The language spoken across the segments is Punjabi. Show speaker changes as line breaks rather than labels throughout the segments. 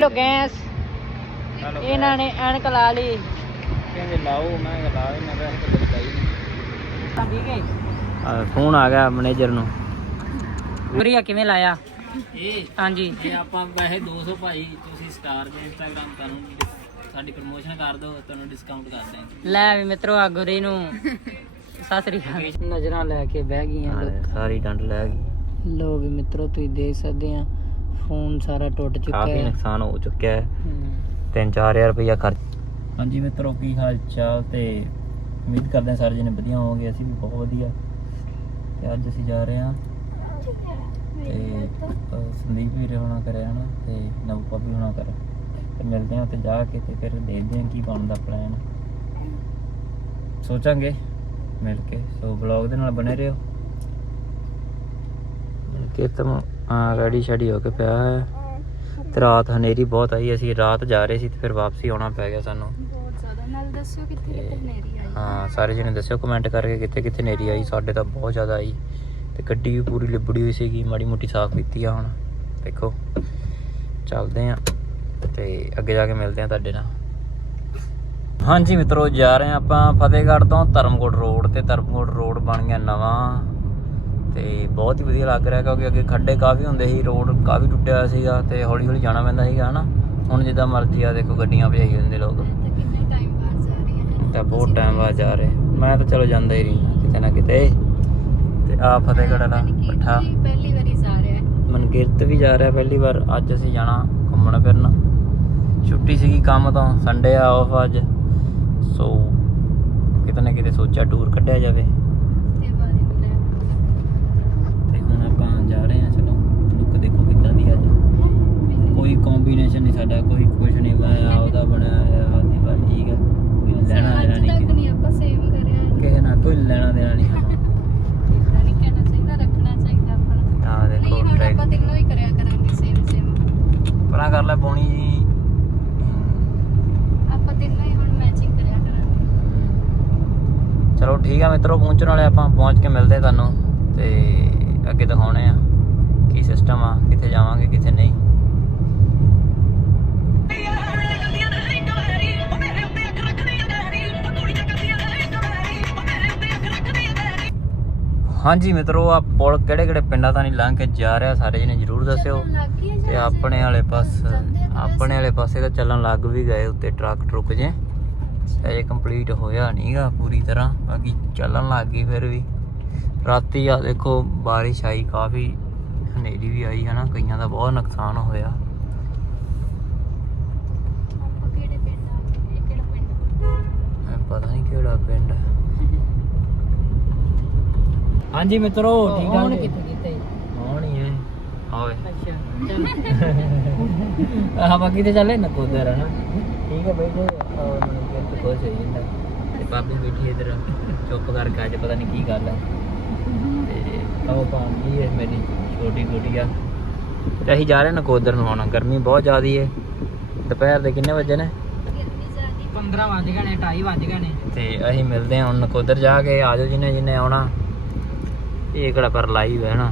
ਲੋ ਗੈਸ। ਇਹਨਾਂ ਨੇ ਐਨਕ ਲਾ ਲਈ।
ਕਹਿੰਦੇ ਲਾਓ ਮੈਂ ਕਿਹਾ ਲਾ ਹੱਥ ਲਗਾਈ
ਤਾਂ ਠੀਕ ਹੈ
ਫੋਨ ਆ ਗਿਆ ਮੈਨੇਜਰ ਨੂੰ।
ਵਧੀਆ ਕਿਵੇਂ ਲਾਇਆ?
ਇਹ?
ਹਾਂਜੀ।
ਜੇ ਆਪਾਂ ਵੈਸੇ 200 ਭਾਈ ਤੁਸੀਂ ਸਟਾਰ ਦੇ ਇੰਸਟਾਗ੍ਰam ਤੁਹਾਨੂੰ ਸਾਡੀ ਪ੍ਰਮੋਸ਼ਨ ਕਰ ਦਿਓ ਤੁਹਾਨੂੰ ਡਿਸਕਾਊਂਟ ਕਰ ਦਾਂਗੇ
ਲੈ ਵੀ ਮਿੱਤਰੋ ਆ ਗੁਰੀ ਨੂੰ। ਸਤਿ ਸ੍ਰੀ ਅਕਾਲ। ਨਜ਼ਰਾਂ ਲੈ ਕੇ ਬਹਿ ਗਈਆਂ ਲੋਕ।
ਸਾਰੀ ਡੰਡ ਲੈ ਗਈ।
ਲੋ ਵੀ ਮਿੱਤਰੋ ਤੁਸੀਂ ਦੇਖ ਸਕਦੇ ਆ। ਫੋਨ ਸਾਰਾ ਟੁੱਟ ਚੁੱਕਾ
ਕਾਫੀ
ਹੈ।
ਨੁਕਸਾਨ ਹੋ ਚੁੱਕਿਆ ਹੈ।
ਹਮ,
3-4000 ਰੁਪਇਆ ਖਰਚ ਹਾਂਜੀ ਮਿੱਤਰੋ ਕੀ ਹਾਲ ਚਾਲ ਤੇ ਉਮੀਦ ਕਰਦੇ ਹਾਂ ਸਾਰੇ ਜਣੇ ਵਧੀਆ ਹੋਵੋਗੇ ਅਸੀਂ ਵੀ ਬਹੁਤ ਵਧੀਆ। ਤੇ ਅੱਜ ਅਸੀਂ ਜਾ ਰਹੇ ਹਾਂ ਤੇ ਅਹ, ਸੰਦੀਪ ਵੀਰੇ ਹੋਣਾ ਕਰਿਆ ਹਨਾ? ਤੇ ਨਵਪਾ ਵੀ ਹੋਣਾ ਕਰ ਤੇ ਮਿਲਦੇ ਹਾਂ ਉੱਥੇ ਜਾ ਕੇ ਤੇ ਫਿਰ ਦੇਖਦੇ ਹਾਂ ਕੀ ਬਣਦਾ ਪਲਾਨ ਸੋਚਾਂਗੇ ਮਿਲ ਕੇ। ਸੋ ਵਲੌਗ ਦੇ ਨਾਲ ਬਣੇ ਰਹੋ। ਕਿ ਤਮ ਰੈਡੀ ਸ਼ੈਡੀ ਹੋ ਕੇ ਪਿਆ ਹੈ। ਤੇ ਰਾਤ ਹਨੇਰੀ ਬਹੁਤ ਆਈ ਅਸੀਂ ਰਾਤ ਜਾ ਰਹੇ ਸੀ ਤੇ ਫਿਰ ਵਾਪਸੀ ਆਉਣਾ ਪੈ ਗਿਆ ਸਾਨੂੰ।
ਬਹੁਤ ਜ਼ਿਆਦਾ। ਨਾਲ ਦੱਸਿਓ ਕਿੱਥੇ ਕਿੱਥੇ ਹਨੇਰੀ ਆਈ।
ਹਾਂ ਸਾਰੇ ਜਣੇ ਦੱਸਿਓ ਕਮੈਂਟ ਕਰਕੇ ਕਿੱਥੇ ਕਿੱਥੇ ਹਨੇਰੀ ਆਈ। ਸਾਡੇ ਤਾਂ ਬਹੁਤ ਜ਼ਿਆਦਾ ਆਈ। ਤੇ ਗੱਡੀ ਵੀ ਪੂਰੀ ਲਿਬੜੀ ਹੋਈ ਸੀਗੀ ਮਾੜੀ ਮੋਟੀ ਸਾਫ਼ ਕੀਤੀ ਆ ਹੁਣ। ਦੇਖੋ ਚੱਲਦੇ ਆ ਤੇ ਅੱਗੇ ਜਾ ਕੇ ਮਿਲਦੇ ਆ ਤੁਹਾਡੇ ਨਾਲ। ਹਾਂਜੀ ਮਿੱਤਰੋ ਜਾ ਰਹੇ ਆਪਾਂ ਫਤਿਹਗੜ੍ਹ ਤੋਂ ਧਰਮਕੋਟ ਰੋਡ ਤੇ। ਧਰਮਕੋਟ ਰੋਡ ਬਣ ਗਿਆ ਨਵਾਂ। ਤੇ ਬਹੁਤ ਹੀ ਵਧੀਆ ਲੱਗ ਰਿਹਾ ਕਿਉਂਕਿ ਅੱਗੇ ਖੱਡੇ ਕਾਫੀ ਹੁੰਦੇ ਸੀ ਰੋਡ ਕਾਫੀ ਟੁੱਟਿਆ ਹੋਇਆ ਸੀਗਾ ਤੇ ਹੌਲੀ ਹੌਲੀ ਜਾਣਾ ਪੈਂਦਾ ਸੀਗਾ ਹਨਾ? ਹੁਣ ਜਿੱਦਾਂ ਮਰਜ਼ੀ ਆ ਦੇਖੋ ਗੱਡੀਆਂ ਭਜਾਈ ਜਾਂਦੇ ਲੋਕ।
ਤਾਂ
ਬਹੁਤ ਟਾਈਮ ਬਾਅਦ ਜਾ ਰਹੇ। ਮੈਂ ਤਾਂ ਚਲੋ ਜਾਂਦਾ ਹੀ ਰਹੀ ਕਿਤੇ ਨਾ ਕਿਤੇ। ਤੇ ਆ ਫਤਿਹਗੜ੍ਹ ਵਾਲਾ ਪੱਠਾ।
ਪਹਿਲੀ ਵਾਰੀ ਜਾ ਰਿਹਾ। ਹੈ
ਮਨਕੀਰਤ ਵੀ ਜਾ ਰਿਹਾ ਪਹਿਲੀ ਵਾਰ। ਅੱਜ ਅਸੀਂ ਜਾਣਾ ਘੁੰਮਣ ਫਿਰਨ। ਛੁੱਟੀ ਸੀਗੀ ਕੰਮ ਤੋਂ ਸੰਡੇ ਆ ਆਫ ਅੱਜ। ਸੋ ਕਿਤੇ ਨਾ ਕਿਤੇ ਸੋਚਿਆ ਟੂਰ ਕੱਢਿਆ ਜਾਵੇ
ਤੇ ਬਾਅਦ ਹੀ ਮਿਲਿਆ
ਤੇ ਹੁਣ ਆਪਾਂ ਜਾ ਰਹੇ ਹਾਂ ਚਲੋ ਲੁੱਕ ਦੇਖੋ ਕਿੱਦਾਂ ਦੀ ਅੱਜ ਕੋਈ ਕੰਬੀਨੇਸ਼ਨ ਨਹੀਂ ਸਾਡਾ ਕੋਈ ਕੁਝ ਨਹੀਂ ਬਣਾਇਆ ਉਹਦਾ ਬਣਾਇਆ ਆਦੀ ਵਾਰ ਠੀਕ ਹੈ ਕੋਈ ਲੈਣਾ ਦੇਣਾ
ਅੱਜ
ਨਹੀਂ
ਤੱਕ ਨਹੀਂ ਆਪਾਂ ਸੇਵ ਕਰਿਆ ਹੈ
ਕਿਸੇ ਨਾਲ ਕੋਈ ਲੈਣਾ ਦੇਣਾ ਨਹੀਂ ਸਾਡਾ
ਇਦਾਂ ਨਹੀਂ ਕਹਿਣਾ ਚਾਹੀਦਾ ਰੱਖਣਾ ਚਾਹੀਦਾ ਆਪਾਂ ਨੂੰ
ਆ ਦੇਖੋ
ਨਹੀਂ ਹੁਣ
ਟਰੈਕ
ਆਪਾਂ ਤਿੰਨੋਂ ਹੀ ਕਰਿਆ ਕਰਾਂਗੇ ਸੇਵ ਸੇਵ
ਪਰਾਂ ਕਰ ਲੈ ਪੌਣੀ ਜੀ
ਆਪਾਂ ਤਿੰਨੋਂ ਹੀ ਹੁਣ ਮੈਚਿੰਗ ਕਰਿਆ ਕਰਾਂਗੇ
ਚਲੋ ਠੀਕ ਆ ਮਿੱਤਰੋ ਪਹੁੰਚਣ ਵਾਲੇ ਆਪਾਂ ਪਹੁੰਚ ਕੇ ਮਿਲਦੇ ਤੁਹਾਨੂੰ ਤੇ ਅੱਗੇ ਦਿਖਾਉਣੇ ਆ ਕੀ ਸਿਸਟਮ ਆ ਕਿੱਥੇ ਜਾਵਾਂਗੇ ਕਿੱਥੇ ਨਹੀਂ। ਹਾਂਜੀ ਮਿੱਤਰੋ ਆ ਪੁਲ ਕਿਹੜੇ ਕਿਹੜੇ ਪਿੰਡਾਂ ਤਾਂ ਨਹੀਂ ਲੰਘ ਕੇ ਜਾ ਰਿਹਾ ਸਾਰੇ ਜਣੇ ਜਰੂਰ ਦੱਸਿਓ। ਤੇ ਆਪਣੇ ਵਾਲੇ ਪਾਸ ਆਪਣੇ ਵਾਲੇ ਪਾਸੇ ਤਾਂ ਚੱਲਣ ਲੱਗ ਵੀ ਗਏ ਉੱਤੇ ਟਰੱਕ ਟਰੁੱਕ ਜੇ। ਅਜੇ ਕੰਪਲੀਟ ਹੋਇਆ ਨਹੀਂਗਾ ਪੂਰੀ ਤਰ੍ਹਾਂ ਬਾਕੀ ਚੱਲਣ ਲੱਗ ਗਈ ਫਿਰ ਵੀ। ਰਾਤੀ ਆ ਦੇਖੋ ਬਾਰਿਸ਼ ਆਈ ਕਾਫੀ ਹਨੇਰੀ ਵੀ ਆਈ ਹਨਾ ਕਈਆਂ ਦਾ ਬਹੁਤ ਨੁਕਸਾਨ ਹੋਇਆ। ਪਤਾ ਨਹੀਂ ਕਿਹੜਾ ਪਿੰਡ। ਹੈ ਹਾਂਜੀ ਮਿੱਤਰੋ ਠੀਕ ਆ
ਹੁਣ
ਜੀ?
ਕਿੱਥੇ ਕਿੱਥੇ
ਹੁਣ ਹੀ ਹੈ ਆਵੇ।
ਅੱਛਾ ਚੱਲ।
ਆਹ ਬਾਕੀ ਤੇ ਚੱਲੇ ਨਕੋਦਰ ਹਨਾ? ਠੀਕ ਹੈ ਬੈਠੇ ਔਰ ਕੁਝ ਹੋਈ ਜਾਂਦਾ। ਤੇ ਬਾਬੀ ਬੈਠੀ ਇਧਰ ਚੁੱਪ ਕਰਕੇ ਅੱਜ ਪਤਾ ਨਹੀਂ ਕੀ ਗੱਲ ਹੈ ਤੇ ਉਹ ਭਾਂਜੀ ਹੈ ਮੇਰੀ ਛੋਟੀ ਗੁੜੀਆ। ਤੇ ਅਸੀਂ ਜਾ ਰਹੇ ਨਕੋਦਰ ਨੂੰ ਹੁਣ ਗਰਮੀ ਬਹੁਤ ਜ਼ਿਆਦੀ ਹੈ ਦੁਪਹਿਰ ਦੇ ਕਿੰਨੇ ਵਜੇ ਨੇ?
ਗਰਮੀ ਜ਼ਿਆਦੀ
15 ਵੱਜ ਗਏ ਨੇ 2:30 ਵੱਜ ਗਏ ਨੇ।
ਤੇ ਅਸੀਂ ਮਿਲਦੇ ਹਾਂ ਹੁਣ ਨਕੋਦਰ ਜਾ ਕੇ। ਆਜੋ ਜਿਹਨੇ ਜਿਹਨੇ ਆਉਣਾ। ਇਹ ਕਿਹੜਾ ਪਰ ਲਾਈਵ ਹੈ ਨਾ।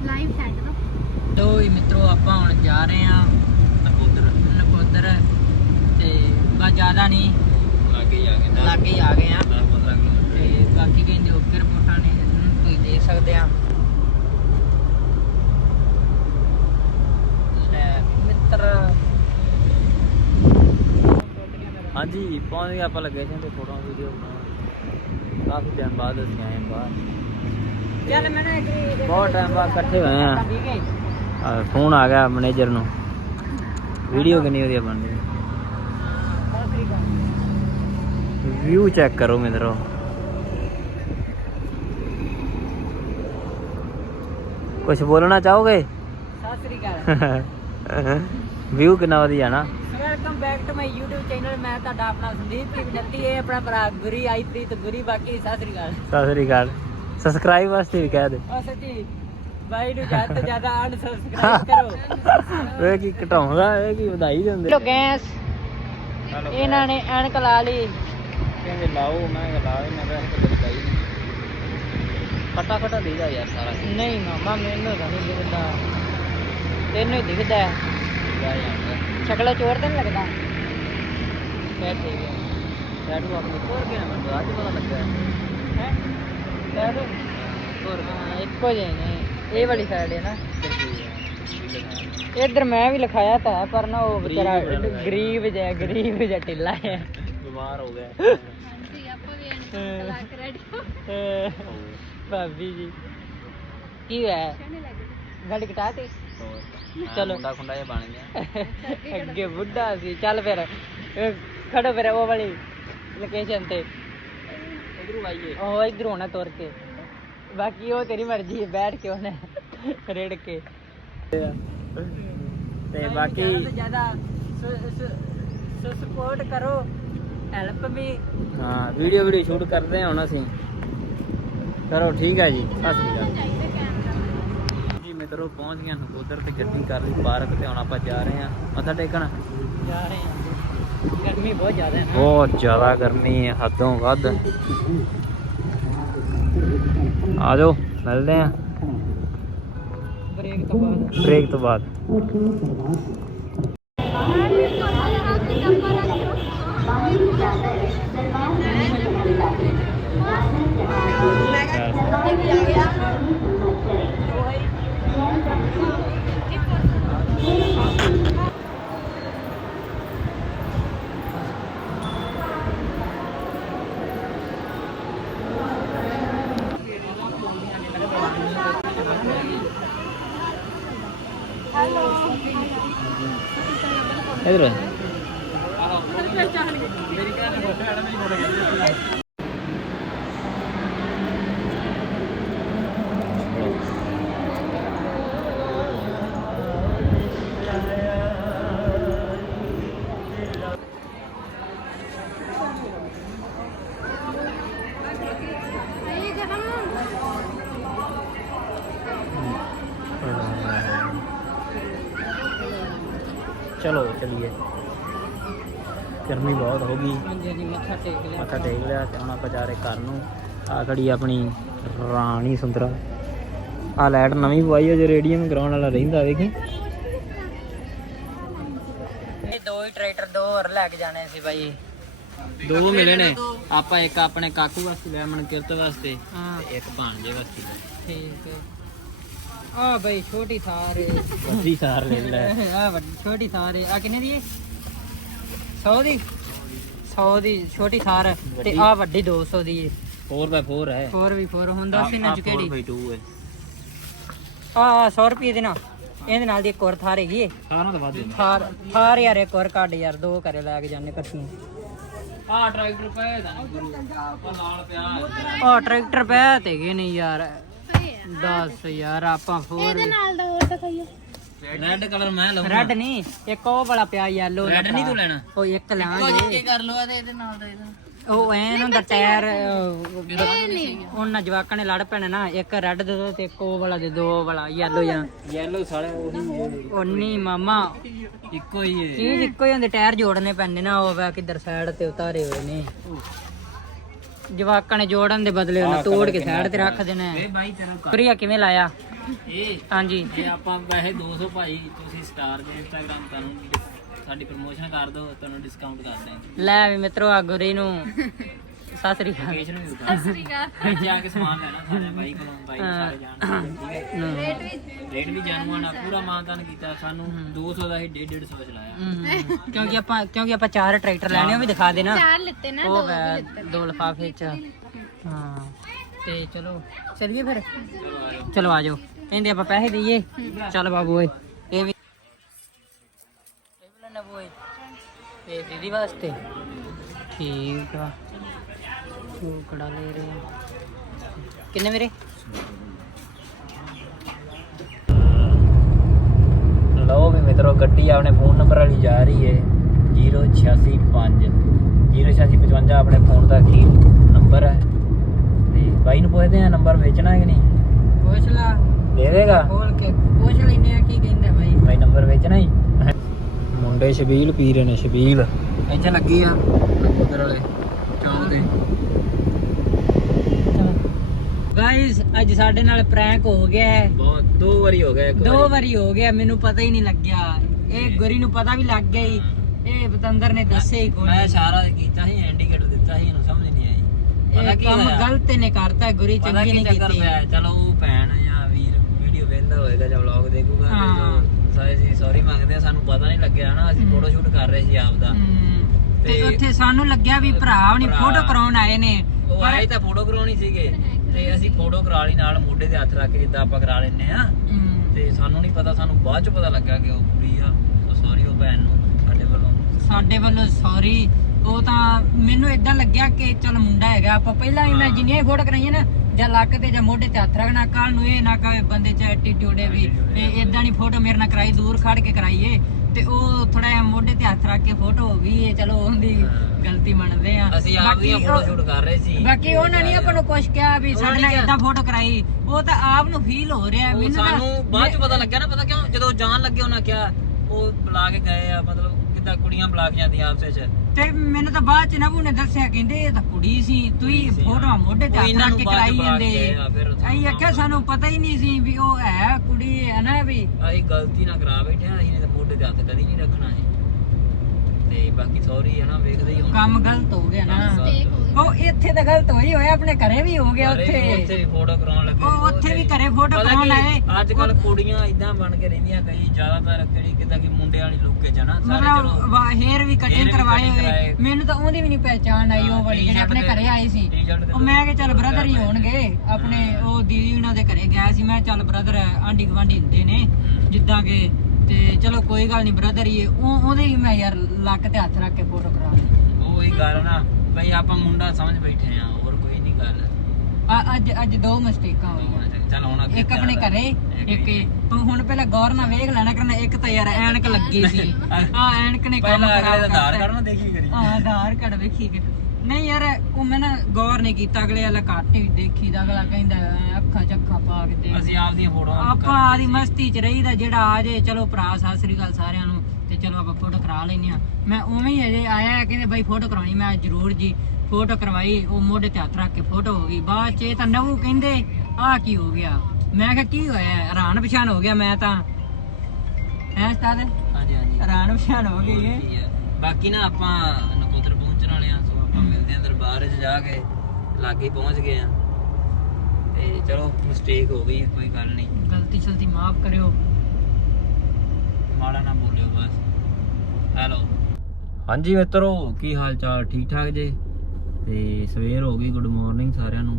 ਲਾਈਵ ਛੱਡ ਦੋ
ਵੀ ਮਿੱਤਰੋ ਆਪਾਂ ਹੁਣ ਜਾ ਰਹੇ ਆ
ਨਕੋਦਰ।
ਨਕੋਦਰ ਤੇ ਬਾ ਜ਼ਿਆਦਾ ਨਹੀਂ।
ਲਾਗੇ ਜਾ ਕੇ
ਲਾਗੇ ਹੀ ਆ ਗਏ ਆ।
10 15 ਕਿਲੋਮੀਟਰ।
ਤੇ ਬਾਕੀ ਕਹਿੰਦੇ ਓਕੇ ਰਿਪੋਰਟਾਂ ਨੇ ਤੁਸੀਂ ਦੇਖ ਸਕਦੇ ਆ। ਲੈ ਮਿੱਤਰ।
ਹਾਂਜੀ ਪਹੁੰਚ ਗਏ ਆਪਾਂ ਲੋਕੇਸ਼ਨ ਤੇ ਫੋਟੋ ਵੀਡੀਓ ਬਣਾਉਣ। ਕਾਫੀ ਟਾਈਮ ਬਾਅਦ ਅਸੀਂ ਆਏ ਬਾਹਰ।
ਚੱਲ ਮੈਂ ਨਾ ਇੱਕ
ਬਹੁਤ ਟਾਈਮ ਬਾਅਦ ਇਕੱਠੇ ਹੋਏ ਆ। ਫੋਨ ਆ ਗਿਆ ਮੈਨੇਜਰ ਨੂੰ। ਵੀਡੀਓ ਕਿੰਨੀ ਵਧੀਆ ਬਣਦੀ। ਹੈ ਵਿਊ ਚੈੱਕ ਕਰੋ ਮਿੱਤਰੋ। ਕੁਝ ਬੋਲਣਾ ਚਾਹੋਗੇ?
ਸਤਿ ਸ੍ਰੀ ਅਕਾਲ।
ਵਿਊ ਕਿੰਨਾ ਵਧੀਆ ਨਾ।
Welcome back to my YouTube channel ਮੈਂ ਤੁਹਾਡਾ ਆਪਣਾ ਸੰਦੀਪ ਕੀ ਵਿਨਤੀ ਇਹ ਆਪਣਾ ਭਰਾ ਗੁਰੀ ਆਈਪ੍ਰੀਤ ਗੁਰੀ ਬਾਕੀ ਸਤਿ ਸ੍ਰੀ ਅਕਾਲ।
ਸਤਿ ਸ੍ਰੀ ਅਕਾਲ। ਸਬਸਕ੍ਰਾਈਬ ਵਾਸਤੇ ਵੀ ਕਹਿ ਦੇ।
ਉਹ ਸੱਚੀ ਬਾਈ ਨੂੰ ਜ਼ਿਆਦਾ ਤੋਂ ਜ਼ਿਆਦਾ ਅਨਸਬਸਕ੍ਰਾਈਬ ਕਰੋ।
ਇਹ ਕੀ ਘਟਾਉਂਦਾ ਇਹ ਕੀ ਵਧਾਈ ਦਿੰਦੇ।
ਲੋ ਗੈਸ ਇਹਨਾਂ ਨੇ ਐਨਕ ਲਾ ਲਈ।
ਕਹਿੰਦੇ ਲਾਓ ਮੈਂ ਕਿਹਾ ਲਾ ਇਹਨਾਂ ਦਾ ਹੱਥ ਲਗਾਈ ਖਟਾ ਖਟਾ ਦੇਗਾ ਯਾਰ ਸਾਰਾ
ਨਹੀਂ ਮਾਮਾ ਮੈਨੂੰ ਤਾਂ ਨਹੀਂ ਦਿਖਦਾ। ਤੈਨੂੰ ਹੀ ਦਿਖਦਾ। ਹੈ। ਸ਼ਕਲੋਂ ਚੋਰ ਤਾਂ ਨਹੀਂ ਲੱਗਦਾ? ਫੇਰ ਠੀਕ ਹੈ। ਡੈਡੂ ਆਪਣੇ ਕੋਰ ਕੇ ਨਾ ਮੈਨੂੰ ਅੱਜ ਪਤਾ ਲੱਗਾ ਹੈ? ਡੈਡੂ ਕੋਰ ਇੱਕੋ ਜਿਹੇ ਨੇ। ਇਹ ਵਾਲੀ ਸਾਈਡ ਹੈ ਨਾ। ਇੱਧਰ ਮੈਂ ਵੀ ਲਿਖਾਇਆ ਤਾਂ ਹੈ ਪਰ ਨਾ ਉਹ ਵਿਚਾਰਾ ਗਰੀਬ ਜਿਹਾ ਗਰੀਬ ਜਿਹਾ ਢਿੱਲਾ ਹੈ
ਬਿਮਾਰ ਹੋ ਗਿਆ।
ਆਪਾਂ ਵੀ ਐਨ ਲਾ ਕੇ ਰੈਡੀ
ਭਾਬੀ ਜੀ। ਕੀ ਹੋਇਆ?
ਸੋਹਣੇ ਲੱਗਦੇ
ਗੱਡੀ ਕਟਾਤੀ
ਚਲੋ।
ਚਲੋ।
ਮੁੰਡਾ ਖੁੰਡਾ ਜਿਹਾ ਬਣ ਗਿਆ।
ਅੱਗੇ ਬੁੱਢਾ ਸੀ। ਚੱਲ ਫਿਰ। ਇਹ ਖੜੋ ਫਿਰ ਉਹ ਵਾਲੀ ਲੋਕੇਸ਼ਨ ਤੇ।
ਇਧਰੋਂ ਆਈਏ।
ਉਹ ਇਧਰ ਹੋਣਾ ਤੁਰ ਕੇ। ਬਾਕੀ ਉਹ ਤੇਰੀ ਮਰਜ਼ੀ ਹੈ। ਬੈਠ ਕੇ ਉਹਨੇ ਰੇੜ ਕੇ। ਤੇ ਬਾਕੀ ਜ਼ਿਆਦਾ ਸਪੋਰਟ ਕਰੋ। ਹੈਲਪ ਮੀ
ਹਾਂ ਵੀਡੀਓ ਵੀਡੀਓ ਸ਼ੂਟ ਕਰਦੇ ਹਾਂ ਹੁਣ ਅਸੀਂ। ਚਲੋ ਠੀਕ ਹੈ ਜੀ ਸਤਿ ਸ਼੍ਰੀ ਅਕਾਲ। ਜੀ ਮਿੱਤਰੋ ਪਹੁੰਚ ਗਏ ਨਕੋਦਰ ਤੇ ਗੱਡੀ ਕਰ ਲਈ ਪਾਰਕ ਤੇ ਹੁਣ ਆਪਾਂ ਜਾ ਰਹੇ ਹਾਂ। ਮੱਥਾ ਟੇਕਣ?
ਜਾ ਰਹੇ ਹਾਂ। ਗਰਮੀ ਬਹੁਤ ਜ਼ਿਆਦਾ ਹੈ ਨਾ।
ਬਹੁਤ ਜ਼ਿਆਦਾ ਗਰਮੀ ਹੈ ਹੱਦੋਂ ਵੱਧ। ਆ ਜਾਓ ਮਿਲਦੇ ਹਾਂ।
ਬ੍ਰੇਕ ਤੋਂ ਬਾਅਦ।
ਬ੍ਰੇਕ ਤੋਂ ਬਾਅਦ। ਗਿਆ
ਇਹ ਗਰਮ
ਚਲੋ ਚਲੀਏ ਗਰਮੀ ਬਹੁਤ ਹੋ ਗਈ।
ਹਾਂਜੀ ਹਾਂਜੀ ਮੱਥਾ ਟੇਕ ਲਿਆ।
ਮੱਥਾ ਟੇਕ ਲਿਆ ਤੇ ਹੁਣ ਆਪਾਂ ਜਾ ਰਹੇ ਘਰ ਨੂੰ। ਆ ਖੜੀ ਆਪਣੀ ਰਾਣੀ ਸੁੰਦਰਾ। ਆ ਲਾਈਟ ਨਵੀਂ ਪਵਾਈ ਹੈ ਜੇ ਰੇਡੀਅਮ ਕਰਾਉਣ ਵਾਲਾ ਰਹਿੰਦਾ ਵੇਖੀ।
ਇਹ ਦੋ ਹੀ ਟਰੈਕਟਰ ਦੋ ਹੋਰ ਲੈ ਕੇ ਜਾਣੇ ਸੀ ਬਾਈ।
ਦੋ ਮਿਲੇ ਨੇ। ਆਪਾਂ ਇੱਕ ਆਪਣੇ ਕਾਕੂ ਵਾਸਤੇ ਲਿਆ ਮਨਕਿਰਤ ਵਾਸਤੇ ਤੇ ਇੱਕ ਭਾਂਜੇ ਵਾਸਤੇ
ਠੀਕ ਹੈ। ਆ ਬਾਈ ਛੋਟੀ ਥਾਰ।
ਵੱਡੀ ਸਾਰ ਲੈ ਲੈ।
ਆ ਵੱਡੀ ਛੋਟੀ ਥਾਰ ਆ ਕਿੰਨੇ ਦੀ ਹੈ? 100 ਦੀ? 100 ਦੀ ਛੋਟੀ ਥਾਰ ਤੇ ਆ ਵੱਡੀ 200 ਦੀ ਹੈ।
4x4 ਹੈ।
4v4 ਹੁੰਦਾ ਸੀ ਨਾ ਕਿਹੜੀ?
4x2 ਹੈ।
ਆ 100 ਰੁਪਏ ਦੇ ਨਾਲ ਇਹਦੇ ਨਾਲ ਦੀ ਇੱਕ ਹੋਰ ਥਾਰ ਹੈਗੀ ਏ
ਸਾਰਾ ਤਾਂ ਵੱਧ
ਥਾਰ ਥਾਰ ਯਾਰ ਇੱਕ ਹੋਰ ਕੱਢ ਯਾਰ। ਦੋ ਘਰੇ ਲੈ ਕੇ ਜਾਣੇ ਇਕੱਠੀਆਂ
ਆ ਟਰੈਕਟਰ ਪਏ ਦਾ ਨੀ ਗੁਰੂ ਨਾਲ ਪਿਆ।
ਆ ਟਰੈਕਟਰ ਪੈ ਤੇ ਗਏ ਨਹੀਂ ਯਾਰ। ਦੱਸ ਯਾਰ ਆਪਾਂ ਫੋਰ
ਇਹਦੇ ਨਾਲ ਦਾ ਹੋਰ ਦਿਖਾਈਓ
ਰੈੱਡ ਕਲਰ ਮੈਂ ਲਵਾਂ
ਰੈਡ ਨਹੀਂ ਇੱਕ ਉਹ ਵਾਲਾ ਪਿਆ ਯੈਲੋ
ਰੈੱਡ ਨਹੀਂ ਤੂੰ ਲੈਣਾ।
ਉਹ ਇੱਕ ਲਾਂਗੇ।
ਕਰ ਲਓ ਇਹਦੇ ਨਾਲ ਦਾ ਇਹਦਾ।
ਉਹ ਐਨ ਹੁੰਦਾ ਟਾਇਰ ਉਹਨਾਂ ਜਵਾਕਾਂ ਨੇ ਲੜ ਪੈਣੇ ਨਾ ਇੱਕ ਰੈੱਡ ਦੇ ਦੋ ਤੇ ਇੱਕ ਉਹ ਵਾਲਾ ਦੇ ਦੋ ਉਹ ਵਾਲਾ ਯੈਲੋ ਜਾਂ
ਯੈਲੋ ਸਾਲੇ ਉਹੀ
ਉਹ ਨਹੀਂ ਮਾਮਾ।
ਇੱਕੋ ਹੀ
ਇੱਕੋ ਹੀ ਹੁੰਦੀ ਟਾਇਰ ਜੋੜਨੇ ਪੈਂਦੇ ਨਾ ਉਹ ਵਾ ਕਿੱਧਰ ਸਾਈਡ ਤੇ ਉਤਾਰੇ ਹੋਏ ਨੇ। ਜਵਾਕਾਂ ਨੇ ਜੋੜਨ ਦੇ ਬਦਲੇ ਉਹਨਾਂ ਤੋੜ ਕੇ ਸਾਈਡ ਤੇ ਰੱਖ ਦੇਣਾ
ਇਹ ਬਾਈ ਤੇਰਾ ਘਰ-
ਪ੍ਰਿਆ ਕਿਵੇਂ ਲਾਇਆ?
ਇਹ
ਹਾਂਜੀ।
ਇਹ ਆਪਾਂ ਵੈਸੇ 200 ਭਾਈ ਤੁਸੀਂ ਸਟਾਰ ਦੇ ਇੰਸਟਾਗ੍ਰam ਤੁਹਾਨੂੰ ਸਾਡੀ ਪ੍ਰਮੋਸ਼ਨ ਕਰ ਦਿਓ ਤੁਹਾਨੂੰ ਡਿਸਕਾਊਂਟ ਕਰ ਦਾਂਗੇ
ਲੈ ਵੀ ਮਿੱਤਰੋ ਆ ਗੁਰੀ ਨੂੰ। ਸਤਿ ਸ੍ਰੀ ਅਕਾਲ
ਲੋਕੇਸ਼ਨ ਵੀ ਦਿਖਾ ਇੱਥੇ ਆ ਕੇ ਸਮਾਨ ਲੈਣਾ ਸਾਰੇ ਬਾਈ ਕੋਲੋਂ ਬਾਈ ਨੂੰ ਸਾਰੇ ਜਾਣ ਠੀਕ ਹੈ
ਨੂੰ।
ਰੇਟ ਵੀ ਜਾਨੂਆ ਨਾ ਪੂਰਾ ਮਾਨਦਾਨ ਕੀਤਾ ਸਾਨੂੰ 200 ਦਾ ਹੀ 150 150 ਚਲਾਇਆ।
ਹਮ, ਕਿਉਂਕਿ ਆਪਾਂ ਕਿਉਂਕਿ ਆਪਾਂ ਚਾਰ ਟਰੈਕਟਰ ਲੈਣੇ ਉਹ ਵੀ ਦਿਖਾ ਦੇਣਾ।
ਚਾਰ ਲਿੱਤੇ ਨਾ
ਉਹ
ਦੋ
ਵੈ ਦੋ ਲਫਾਫੇ ਚ। ਹਾਂ। ਤੇ ਚਲੋ ਚਲਿਏ ਫਿਰ?
ਚਲੋ ਆ ਜਾਓ।
ਚਲੋ ਆ ਜਾਓ। ਕਹਿੰਦੇ ਆਪਾਂ ਪੈਸੇ ਦਈਏ। ਚੱਲ ਬਾਬੂ ਓਏ ਇਹ ਵੀ ਇਹ ਵੀ ਲੈਣਾ ਓਏ ਇਹ ਦੀਦੀ ਵਾਸਤੇ। ਠੀਕ ਆ। ਉਹ ਕੜਾ ਲੈ ਰਹੇ ਆ। ਕਿੰਨੇ ਮੇਰੇ
ਲਓ ਵੀ ਮਿੱਤਰੋ ਗੱਡੀ ਆਪਣੇ ਫੋਨ ਨੰਬਰ ਵਾਲੀ ਜਾ ਰਹੀ ਹੈ 0665 0655 ਆਪਣੇ ਫੋਨ ਦਾ ਕੀ ਨੰਬਰ ਹੈ ਤੇ ਬਾਈ ਨੂੰ ਪੁੱਛਦੇ ਆ ਨੰਬਰ ਵੇਚਣਾ ਹੈ ਕਿ ਨਹੀਂ?
ਪੁੱਛ ਲਾ।
ਦੇ ਦੇਗਾ?
ਖੋਲ ਕੇ ਪੁੱਛ ਲੈਨੇ ਆ ਕੀ ਕਹਿੰਦਾ ਬਾਈ।
ਬਾਈ ਨੰਬਰ ਵੇਚਣਾ ਹੀ। ਮੁੰਡੇ ਸ਼ਬੀਲ ਪੀ ਰਹੇ ਨੇ ਸ਼ਬੀਲ।
ਇੱਥੇ ਲੱਗੀ ਆ।
ਉਧਰ ਵਾਲੇ ਚੌਂਕ ਤੇ
ਗਾਇਸ ਅੱਜ ਸਾਡੇ ਨਾਲ ਪ੍ਰੈਂਕ ਹੋ ਗਿਆ ਹੈ।
ਬਹੁਤ ਦੋ ਵਾਰੀ ਹੋ ਗਿਆ ਇੱਕ
ਦੋ ਵਾਰੀ। ਹੋ ਗਿਆ ਮੈਨੂੰ ਪਤਾ ਹੀ ਨਹੀਂ ਲੱਗਿਆ। ਇਹ ਗੁਰੀ ਨੂੰ ਪਤਾ ਵੀ ਲੱਗ ਗਿਆ ਇਹ ਪਤੰਦਰ ਨੇ ਦੱਸਿਆ ਹੀ ਕੋਈ
ਮੈਂ ਇਸ਼ਾਰਾ ਕੀਤਾ ਸੀ ਇੰਡੀਕੇਟਰ ਦਿੱਤਾ ਸੀ ਇਹਨੂੰ ਸਮਝ ਨਹੀਂ ਆਈ। ਪਤਾ
ਇਹ
ਕੀ
ਕੰਮ
ਹੋਇਆ?
ਗਲਤ ਨੇ ਕਰਤਾ ਗੁਰੀ
ਪਤਾ
ਚੰਗੀ
ਕੀ
ਨਹੀਂ
ਚੱਕਰ
ਕੀਤੀ।
ਪਿਆ? ਚਲੋ ਉਹ ਭੈਣ ਜਾਂ ਵੀਰ ਵੀਡੀਓ ਵੇਖਦਾ ਹੋਏਗਾ ਜਾਂ ਵਲੌਗ ਦੇਖੂਗਾ
ਹਾਂ।
ਤੇ ਸਾਰੇ ਸੀ ਸੌਰੀ ਮੰਗਦੇ ਆ ਸਾਨੂੰ ਪਤਾ ਨਹੀਂ ਲੱਗਿਆ ਨਾ ਅਸੀਂ ਫੋਟੋ ਸ਼ੂਟ ਕਰ ਰਹੇ ਸੀ ਆਪਦਾ।
ਹਮ, ਤੇ ਉੱਥੇ ਸਾਨੂੰ ਲੱਗਿਆ ਵੀ ਭਰਾ ਨਹੀਂ ਫੋਟੋ ਕਰਾਉਣ ਆਏ ਨੇ
ਉਹ ਆਏ ਤਾਂ ਫੋਟੋ ਕਰਾਉਣੀ ਸੀਗੇ। ਤੇ ਅਸੀਂ ਫੋਟੋ ਕਰਾ ਲਈ ਨਾਲ ਮੋਢੇ ਤੇ ਹੱਥ ਰੱਖ ਕੇ ਜਿੱਦਾਂ ਆਪਾਂ ਕਰਾ ਲੈਨੇ ਆ
ਹਮ,
ਤੇ ਸਾਨੂੰ ਨਹੀਂ ਪਤਾ ਸਾਨੂੰ ਬਾਅਦ ਚ ਪਤਾ ਲੱਗਾ ਕਿ ਉਹ ਕੁੜੀ ਆ ਸੌਰੀ ਉਹ ਭੈਣ ਨੂੰ ਸਾਡੇ ਵੱਲੋਂ।
ਸਾਡੇ ਵੱਲੋਂ ਸੌਰੀ। ਉਹ ਤਾਂ ਮੈਨੂੰ ਇਦਾਂ ਲੱਗਿਆ ਕਿ ਚਲ ਮੁੰਡਾ ਹੈਗਾ ਆਪਾਂ ਪਹਿਲਾਂ ਵੀ ਮੈਂ
ਹਾਂ।
ਜਿੰਨੀਆਂ ਫੋਟੋ ਕਰਾਈਆਂ ਨਾ ਜਾਂ ਲੱਕ ਤੇ ਜਾਂ ਮੋਢੇ ਤੇ ਹੱਥ ਰੱਖਣਾ ਕੱਲ ਨੂੰ ਇਹ ਨਾ ਕਹੇ ਬੰਦੇ ਚ ਐਟੀਟਿਊਡ ਹੈ ਵੀ ਇਹ ਇਦਾਂ ਨਹੀਂ ਫੋਟੋ ਮੇਰੇ ਨਾਲ ਕਰਾਈ ਦੂਰ ਖੜ ਕੇ ਕਰਾਈਏ। ਤੇ ਉਹ ਥੋੜਾ ਜਿਹਾ ਮੋਢੇ ਤੇ ਹੱਥ ਰੱਖ ਕੇ ਫੋਟੋ ਹੋ ਗਈ ਇਹ ਚਲੋ ਉਹਦੀ। ਗਲਤੀ ਮੰਨਦੇ ਆ।
ਅਸੀਂ ਆਪ ਦੀਆਂ ਫੋਟੋ ਸ਼ੂਟ ਕਰ ਰਹੇ ਸੀ।
ਬਾਕੀ ਉਹਨਾਂ ਨੇ ਆਪਾਂ ਨੂੰ ਕੁਝ ਕਿਹਾ ਵੀ ਸਾਡੇ
ਨੇ
ਨਾਲ ਇਦਾਂ ਫੋਟੋ ਕਰਾਈ। ਉਹ ਤਾਂ ਆਪ ਨੂੰ ਫੀਲ ਹੋ ਰਿਹਾ ਮੈਨੂੰ ਨਾ-
ਸਾਨੂੰ ਬਾਅਦ ਚ ਪਤਾ ਲੱਗਿਆ ਨਾ ਪਤਾ ਕਿਉਂ? ਜਦੋਂ ਜਾਣ ਲੱਗੇ ਉਹਨਾਂ ਕਿਹਾ ਉਹ ਬੁਲਾ ਕੇ ਗਏ ਆ ਮਤਲਬ ਕਿੱਦਾਂ ਕੁੜੀਆਂ ਬੁਲਾ ਕੇ ਜਾਂਦੀਆਂ ਆਪਸ ਵਿੱਚ।
ਤੇ ਮੈਨੂੰ ਤਾਂ ਬਾਅਦ ਚ ਨਬੂ ਨੇ ਦੱਸਿਆ ਕਹਿੰਦੇ ਇਹ ਤਾਂ ਕੁੜੀ ਸੀ ਤੁਸੀਂ
ਸੀ,
ਫੋਟੋ
ਹਾਂ।
ਮੋਢੇ ਤੇ ਹੱਥ ਰੱਖ
ਨੂੰ
ਕੇ
ਚ
ਕਰਾਈ ਜਾਂਦੇ। ਅਸੀਂ ਆਖਿਆ ਸਾਨੂੰ ਪਤਾ ਹੀ ਨਹੀਂ ਸੀ ਵੀ ਉਹ ਹੈ ਕੁੜੀ ਹੈ ਨਾ ਵੀ।
ਅਸੀਂ ਗਲਤੀ ਨਾ ਕਰਾ ਬੈਠੇ ਅਸੀਂ ਨੇ ਤਾਂ ਤੇ ਹੱਥ ਕਦੀ ਨਹੀਂ ਰੱਖਣਾ ਸੀ ਤੇ ਬਾਕੀ ਸੌਰੀ ਹੈ ਨਾ ਵੇਖਦੇ ਹੀ ਹੁਣ।
ਕੰਮ ਗਲਤ ਹੋ ਗਿਆ ਨਾ।
ਹੋ ਗਈ।
ਉਹ ਇੱਥੇ ਤਾਂ ਗਲਤ ਹੋਈ ਹੋਇਆ ਆਪਣੇ ਘਰੇ ਵੀ ਹੋ ਗਿਆ ਉੱਥੇ।
ਉੱਥੇ ਵੀ ਫੋਟੋ ਕਰਾਉਣ ਲੱਗੇ
ਉਹ ਉੱਥੇ ਵੀ ਘਰੇ ਫੋਟੋ
ਪਤਾ
ਕਰਾਉਣ
ਕੀ,
ਆਏ।
ਅੱਜ ਕੱਲ ਕੁੜੀਆਂ ਇਦਾਂ ਬਣ ਕੇ ਰਹਿੰਦੀਆਂ ਕਈ ਜ਼ਿਆਦਾਤਰ ਕਿਹੜੀ ਕਿਦਾਂ ਕਿ ਮੁੰਡੇ ਵਾਲੀ ਲੁੱਕ ਆ ਨਾ ਸਾਰੇ
ਮਤਲਬ
ਚਲੋ
ਹੇਅਰ ਵੀ
hair
ਕਟਿੰਗ
ਵੀ
ਕਰਵਾਏ
cutting
ਹੋਏ।
ਕਰਾਏ।
ਮੈਨੂੰ ਤਾਂ ਉਹਦੀ ਵੀ ਨਹੀਂ ਪਹਿਚਾਣ ਆਈ ਉਹ ਵਾਲੀ ਜਿਹੜੇ ਆਪਣੇ ਘਰੇ ਆਏ ਸੀ।
ਦੇ
ਉਹ ਮੈਂ ਕਿਹਾ ਚੱਲ ਬ੍ਰਦਰ ਹੀ ਹੋਣਗੇ। ਆਪਣੇ ਉਹ ਦੀਦੀ ਉਹਨਾਂ ਦੇ ਘਰੇ ਗਿਆ ਸੀ। ਮੈਂ ਕਿਹਾ ਚੱਲ ਬ੍ਰਦਰ ਆਂਢੀ ਗਵਾਂਢੀ ਹੁੰਦੇ ਨੇ ਜਿੱਦਾਂ ਕਿ ਤੇ ਚਲੋ ਕੋਈ ਗੱਲ ਨਹੀਂ ਬ੍ਰਦਰ ਹੀ ਹੈ। ਉਹ ਉਹਦੇ ਹੀ ਮੈਂ ਯਾਰ ਲੱਕ ਤੇ ਹੱਥ ਰੱਖ ਕੇ ਫੋਟੋ ਕਰਾ ਲਈ
ਉਹ ਹੀ ਗੱਲ ਨਾ ਬਈ ਆਪਾਂ ਮੁੰਡਾ ਸਮਝ ਬੈਠੇ ਆ ਹੋਰ ਕੋਈ ਨਹੀਂ ਗੱਲ।
ਆ- ਅੱਜ ਅੱਜ ਦੋ ਮਿਸਟੇਕਾਂ ਹੋ ਗਈਆਂ।
ਚੱਲ ਹੁਣ ਅੱਗੇ
ਇੱਕ ਆਪਣੇ ਘਰੇ ਇੱਕ ਇਹ। ਤੂੰ ਹੁਣ ਪਹਿਲਾਂ ਗੌਰ ਨਾਲ ਵੇਖ ਲੈਣਾ ਕਰਨਾ ਇੱਕ ਤਾਂ ਯਾਰ ਐਨਕ ਲੱਗੀ ਸੀ। ਆ ਐਨਕ ਨੇ ਕੰਮ
ਪਹਿਲਾਂ
ਖਰਾਬ
ਅਗਲੇ ਦਾ ਆਧਾਰ
ਕਰਤਾ।
ਕਾਰਡ ਨਾ ਦੇਖੀ ਕਰੀ।
ਹਾਂ ਆਧਾਰ ਕਾਰਡ ਵੇਖੀ ਕਿ ਨਹੀਂ ਯਾਰ ਉਹ ਮੈਂ ਨਾ ਗੌਰ ਨਹੀਂ ਕੀਤਾ ਅਗਲੇ ਵਾਲਾ ਘੱਟ ਹੀ ਦੇਖੀ ਦਾ ਅਗਲਾ ਕਹਿੰਦਾ ਐਂ ਅੱਖਾਂ ਚੱਖਾਂ ਪਾ ਕੇ ਦੇਖ।
ਅਸੀਂ ਆਪਦੀਆਂ ਫੋਟੋਆਂ
ਆਪਾਂ ਆਦੀ ਮਸਤੀ ਚ ਰਹੀਦਾ ਜਿਹੜਾ ਆ ਜੇ ਚਲੋ ਭਰਾ ਸਤਿ ਸ੍ਰੀ ਅਕਾਲ ਸਾਰਿਆਂ ਨੂੰ ਤੇ ਚਲੋ ਆਪਾਂ ਫੋਟੋ ਕਰਾ ਲੈਨੇ ਆ ਮੈਂ ਉਵੇਂ ਹੀ ਅਜੇ ਆਇਆ ਕਹਿੰਦੇ ਬਾਈ ਫੋਟੋ ਕਰਾਉਣੀ ਮੈਂ ਜ਼ਰੂਰ ਜੀ ਫੋਟੋ ਕਰਵਾਈ ਉਹ ਮੋਢੇ ਤੇ ਹੱਥ ਰੱਖ ਕੇ ਫੋਟੋ ਹੋ ਗਈ। ਬਾਅਦ ਚ ਇਹ ਤਾਂ ਨਵੂ ਕਹਿੰਦੇ ਆਹ ਕੀ ਹੋ ਗਿਆ? ਮੈਂ ਕਿਹਾ ਕੀ ਹੋਇਆ? ਹੈਰਾਨ ਪਛਾਣ ਹੋ ਗਿਆ ਮੈਂ ਤਾਂ। ਐ ਸਤਾਦ
ਹਾਂਜੀ ਹਾਂਜੀ।
ਹੈਰਾਨ ਪਛਾਣ ਹੋ ਗਈ ਹੈ।
ਬਾਕੀ ਨਾ ਆਪਾਂ ਨਕੋਦਰ ਪਹੁੰਚਣ ਵਾਲੇ ਆ ਸੋ ਆ ਦਰਬਾਰ 'ਚ ਜਾ ਕੇ ਲਾਗੇ ਪਹੁੰਚ ਗਏ ਆ। ਤੇ ਚਲੋ ਮਿਸਟੇਕ ਹੋ ਗਈ ਕੋਈ ਗੱਲ ਨਹੀਂ।
ਗਲਤੀ ਸ਼ਲਤੀ ਮਾਫ ਕਰਿਓ।
ਮਾੜਾ ਨਾ ਬੋਲਿਓ ਬਸ। ਹੈਲੋ ਹਾਂਜੀ ਮਿੱਤਰੋ ਕੀ ਹਾਲ ਚਾਲ ਠੀਕ ਠਾਕ ਜੇ? ਤੇ ਸਵੇਰ ਹੋ ਗਈ ਗੁੱਡ ਮਾਰਨਿੰਗ ਸਾਰਿਆਂ ਨੂੰ।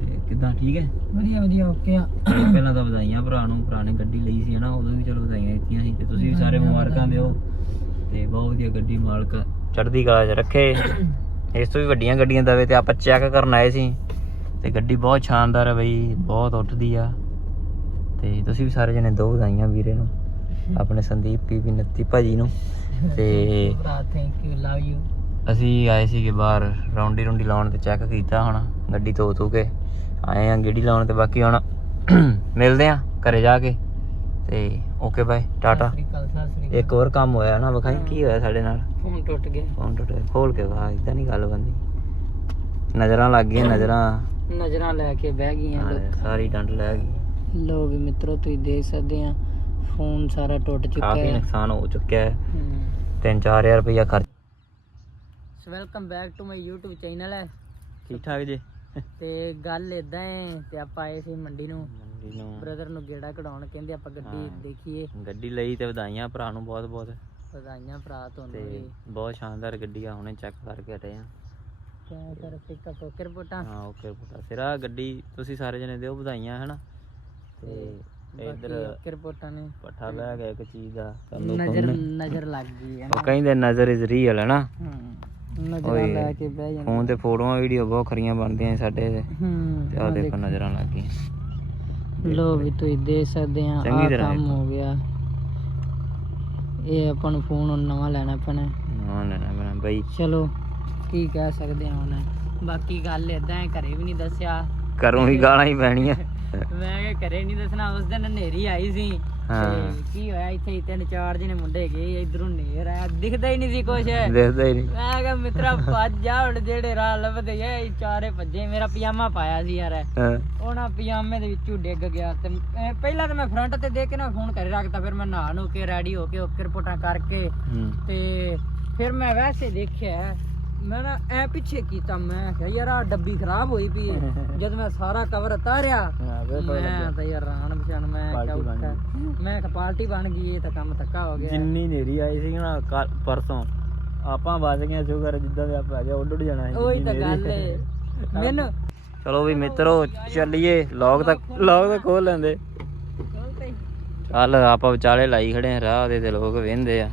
ਤੇ ਕਿਦਾਂ ਠੀਕ ਹੈ?
ਵਧੀਆ ਵਧੀਆ ਓਕੇ ਆ।
ਪਹਿਲਾਂ ਤਾਂ ਵਧਾਈਆਂ ਭਰਾ ਨੂੰ ਭਰਾ ਨੇ ਗੱਡੀ ਲਈ ਸੀ ਹਨਾ? ਉਦੋਂ ਵੀ ਚਲੋ ਵਧਾਈਆਂ ਦਿੱਤੀਆਂ ਸੀ ਤੇ ਤੁਸੀਂ ਵੀ ਸਾਰੇ ਮੁਬਾਰਕਾਂ ਦਿਓ। ਤੇ ਬਹੁਤ ਵਧੀਆ ਗੱਡੀ ਮਾਲਕ ਚੜ੍ਹਦੀ ਕਲਾ 'ਚ ਰੱਖੇ। ਇਸ ਤੋਂ ਵੀ ਵੱਡੀਆਂ ਗੱਡੀਆਂ ਦਵੇ ਤੇ ਆਪਾਂ ਚੈੱਕ ਕਰਨ ਆਏ ਸੀ। ਤੇ ਗੱਡੀ ਬਹੁਤ ਸ਼ਾਨਦਾਰ ਹੈ ਬਈ ਬਹੁਤ ਉੱਠਦੀ ਆ। ਤੇ ਤੁਸੀਂ ਵੀ ਸਾਰੇ ਜਣੇ ਦੋ ਵਧਾਈਆਂ ਵੀਰੇ ਨੂੰ ਆਪਣੇ ਸੰਦੀਪ ਪੀਪੀ ਨੱਤੀ ਭਾਜੀ ਨੂੰ। ਤੇ
ਥੈਂਕ ਯੂ ਲਵ ਯੂ
ਅਸੀਂ ਆਏ ਸੀਗੇ ਬਾਹਰ ਰੌਂਡੀ ਰੌਂਡੀ ਲਾਉਣ ਤੇ ਚੈੱਕ ਕੀਤਾ ਹੁਣ ਗੱਡੀ ਧੋ ਧੂ ਕੇ। ਆਏ ਆ ਗੇੜੀ ਲਾਉਣ ਤੇ ਬਾਕੀ ਹੁਣ ਮਿਲਦੇ ਆ ਘਰੇ ਜਾ ਕੇ। ਤੇ ਓਕੇ ਬਾਏ ਟਾਟਾ। ਇੱਕ ਹੋਰ ਕੰਮ ਹੋਇਆ ਨਾ ਵਿਖਾਈ ਕੀ ਹੋਇਆ ਸਾਡੇ ਨਾਲ?
ਫੋਨ ਟੁੱਟ ਗਿਆ।
ਫੋਨ ਟੁੱਟ ਗਿਆ। ਖੋਲ ਕੇ ਵਿਖਾ ਇਦਾਂ ਨਹੀਂ ਗੱਲ ਬੰਦੀ ਨਜ਼ਰਾਂ ਲੱਗ ਗਈਆਂ ਨਜ਼ਰਾਂ।
ਨਜ਼ਰਾਂ ਲੈ ਕੇ ਬਹਿ ਗਈਆਂ
ਨਾਲੇ ਸਾਰੀ ਡੰਡ ਲੈ ਗਈ।
ਲੋ ਵੀ ਮਿੱਤਰੋ ਤੁਸੀਂ ਦੇਖ ਸਕਦੇ ਆ ਫੋਨ ਸਾਰਾ ਟੁੱਟ ਚੁੱਕਾ
ਕਾਫੀ
ਹੈ
ਨੁਕਸਾਨ ਹੋ ਚੁੱਕਿਆ ਹੈ। 3-4000 ਰੁਪਇਆ ਖਰਚ
so welcome back to my YouTube channel ਹੈ
ਠੀਕ ਠਾਕ ਜੀ।
ਤੇ ਗੱਲ ਇਦਾਂ ਹੈ ਤੇ ਆਪਾਂ ਆਏ ਸੀ ਮੰਡੀ ਨੂੰ।
ਮੰਡੀ ਨੂੰ।
ਬ੍ਰਦਰ ਨੂੰ ਗੇੜਾ ਕਢਾਉਣ ਕਹਿੰਦੇ ਆਪਾਂ ਗੱਡੀ। ਦੇਖੀਏ।
ਗੱਡੀ ਲਈ ਤੇ ਵਧਾਈਆਂ ਭਰਾ ਨੂੰ ਬਹੁਤ ਬਹੁਤ
ਵਧਾਈਆਂ ਭਰਾ ਤੁਹਾਨੂੰ
ਤੇ
ਵੀ।
ਬਹੁਤ ਸ਼ਾਨਦਾਰ ਗੱਡੀ ਆ ਹੁਣੇ ਚੈੱਕ ਕਰਕੇ ਹਟੇ ਆ।
ਕਿਆ ਕਰ ਪਿਕਅਪ ਓਕੇ ਰਿਪੋਰਟਾਂ
ਹਾਂ ਓਕੇ ਪੁੱਟਾ ਸਿਰਾ ਗੱਡੀ ਤੁਸੀਂ ਸਾਰੇ ਜਣੇ ਦਿਓ ਵਧਾਈਆਂ ਹਨਾ? ਤੇ ਇਧਰ
ਓਕੇ ਰਿਪੋਰਟਾਂ ਨੇ।
ਪੱਠਾ ਬਹਿ ਗਿਆ ਇੱਕ ਚੀਜ਼ ਦਾ ਤੁਹਾਨੂੰ
ਨਜ਼ਰ। ਨਜ਼ਰ ਲੱਗ ਗਈ ਹੈ
ਉਹ ਕਹਿੰਦੇ ਨਜ਼ਰ ਇਜ਼ ਰੀਅਲ ਹੈ ਨਾ
ਹੂੰ ਨਜ਼ਰਾਂ
ਓਏ।
ਲੈ ਕੇ ਬਹਿ ਜਾਂਦੇ
ਫੋਨ ਤੇ ਫੋਟੋਆਂ ਵੀਡੀਓ ਬਹੁਤ ਖਰੀਆਂ ਬਣਦੀਆਂ ਸਾਡੇ ਤੇ।
ਹੂੰ
ਤੇ ਆ ਦੇਖੋ ਨਜ਼ਰਾਂ ਲੱਗ ਗਈਆਂ।
ਲੋ ਵੀ ਤੁਸੀਂ ਦੇਖ ਸਕਦੇ ਆ
ਚੰਗੀ
ਆ
ਤਰ੍ਹਾਂ
ਕੰਮ
ਦੇਖੋ।
ਹੋ ਗਿਆ। ਇਹ ਆਪਾਂ ਨੂੰ ਫੋਨ ਹੁਣ ਨਵਾਂ ਲੈਣਾ ਪੈਣਾ
ਨਾ ਨਾ ਨਾ ਬਈ।
ਚਲੋ ਕੀ ਕਹਿ ਸਕਦੇ ਆ ਹੁਣ। ਬਾਕੀ ਗੱਲ ਇਦਾਂ ਹੈ ਘਰੇ ਵੀ ਨਹੀਂ ਦੱਸਿਆ।
ਕਰੂੰ ਹੀ ਗਾਲਾਂ ਹੀ ਪੈਣੀਆਂ।
ਮੈਂ ਕਿਹਾ ਘਰੇ ਨਹੀਂ ਦੱਸਣਾ ਉਸ ਦਿਨ ਹਨੇਰੀ ਆਈ ਸੀ।
ਹਾਂ।
ਤੇ ਕੀ ਹੋਇਆ ਇੱਥੇ ਹੀ ਤਿੰਨ ਚਾਰ ਜਿਹਨੇ ਮੁੰਡੇ ਗਏ ਇਧਰੋਂ ਨੇਰ ਅੱਧੀ ਦਿਖਦਾ ਹੀ ਨਹੀਂ ਸੀ ਕੁਛ।
ਦੇਖਦਾ ਹੀ ਨਹੀਂ।
ਮੈਂ ਕਿਹਾ ਮਿੱਤਰਾ ਭੱਜ ਜਾ ਹੁਣ ਜਿਹੜੇ ਰਾਹ ਲੱਭਦੇ ਆ ਇਹ ਚਾਰੇ ਭੱਜੇ। ਮੇਰਾ ਪਜਾਮਾ ਪਾਇਆ ਸੀ ਯਾਰ।
ਹਾਂ।
ਉਹਨਾਂ ਪਜਾਮੇ ਦੇ ਵਿੱਚੋਂ ਡਿੱਗ ਗਿਆ। ਤੇ ਅਹ ਪਹਿਲਾਂ ਤਾਂ ਮੈਂ ਫਰੰਟ ਤੇ ਦੇਖ ਕੇ ਨਾ ਫੋਨ ਕਰੇ ਰੱਖਤਾ ਫਿਰ ਮੈਂ ਨਹਾ ਨੂ ਕੇ ਰੈਡੀ ਹੋ ਕੇ ਓਕੇ ਰਿਪੋਰਟਾਂ ਕਰਕੇ
ਹੂੰ।
ਤੇ ਫਿਰ ਮੈਂ ਵੈਸੇ ਦੇਖਿਆ ਮੈਂ ਨਾ ਐ ਪਿੱਛੇ ਕੀਤਾ ਮੈਂ ਕਿਹਾ ਯਾਰ ਆ ਡੱਬੀ ਖਰਾਬ ਹੋਈ ਪਈ ਹੈ। ਜਦ ਮੈਂ ਸਾਰਾ ਕਵਰ ਉਤਾਰਿਆ
ਹਾਂ, ਫਿਰ ਪਤਾ
ਮੈਂ ਤਾਂ ਯਾਰ ਰਾਣ ਪਛਾਣ ਮੈਂ ਕਿਹਾ
ਪਾਰਟੀ ਬਣ
ਉੱਠ। ਮੈਂ ਕਿਹਾ ਪਾਰਟੀ ਬਣ ਗਈ ਇਹ ਤਾਂ ਕੰਮ ਧੱਕਾ ਹੋ ਗਿਆ।
ਜਿੰਨੀ ਨੇਰੀ ਆਈ ਸੀ ਨਾ ਕੱਲ੍ਹ- ਪਰਸੋਂ ਆਪਾਂ ਬਚ ਗਏ ਸ਼ੁਕਰ ਜਿੱਦਾਂ ਵੀ ਆਪਾਂ ਆ ਗਿਆ ਉੱਡ ਉੱਡ ਜਾਣਾ ਸੀ।
ਉਹੀ ਤਾਂ। ਗੱਲ ਏ। ਮੈਨੂੰ
ਚਲੋ ਵੀ ਮਿੱਤਰੋ ਚੱਲੀਏ। ਲੌਗ ਤੱਕ ਲੌਗ ਤਾਂ ਖੋਲ ਲੈਂਦੇ। ਚੱਲ ਆਪਾਂ ਵਿਚਾਲੇ ਲਾਈ ਖੜੇ ਆ ਰਾਹ ਦੇ ਤੇ ਲੋਕ ਵੇਂਦੇ ਆ।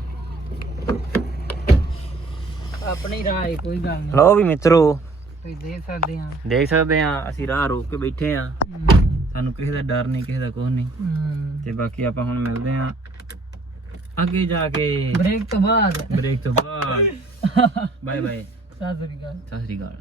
ਆਪਣੀ ਰਾਹ ਏ, ਕੋਈ ਗੱਲ ਨਹੀਂ।
ਲਓ ਵੀ ਮਿੱਤਰੋ
ਤੁਸੀਂ ਦੇਖ ਸਕਦੇ ਆ।
ਦੇਖ ਸਕਦੇ ਆ ਅਸੀਂ ਰਾਹ ਰੋਕ ਕੇ ਬੈਠੇ ਆ। ਸਾਨੂੰ ਕਿਸੇ ਦਾ ਡਰ ਨਹੀਂ ਕਿਸੇ ਦਾ ਕੁਝ ਨਹੀਂ। ਤੇ ਬਾਕੀ ਆਪਾਂ ਹੁਣ ਮਿਲਦੇ ਆ ਅੱਗੇ ਜਾ ਕੇ।
ਬ੍ਰੇਕ ਤੋਂ ਬਾਅਦ।
ਬ੍ਰੇਕ ਤੋਂ ਬਾਅਦ। ਬਾਏ ਬਾਏ
ਸਤਿ ਸ੍ਰੀ ਅਕਾਲ।
ਸਤਿ ਸ੍ਰੀ ਅਕਾਲ।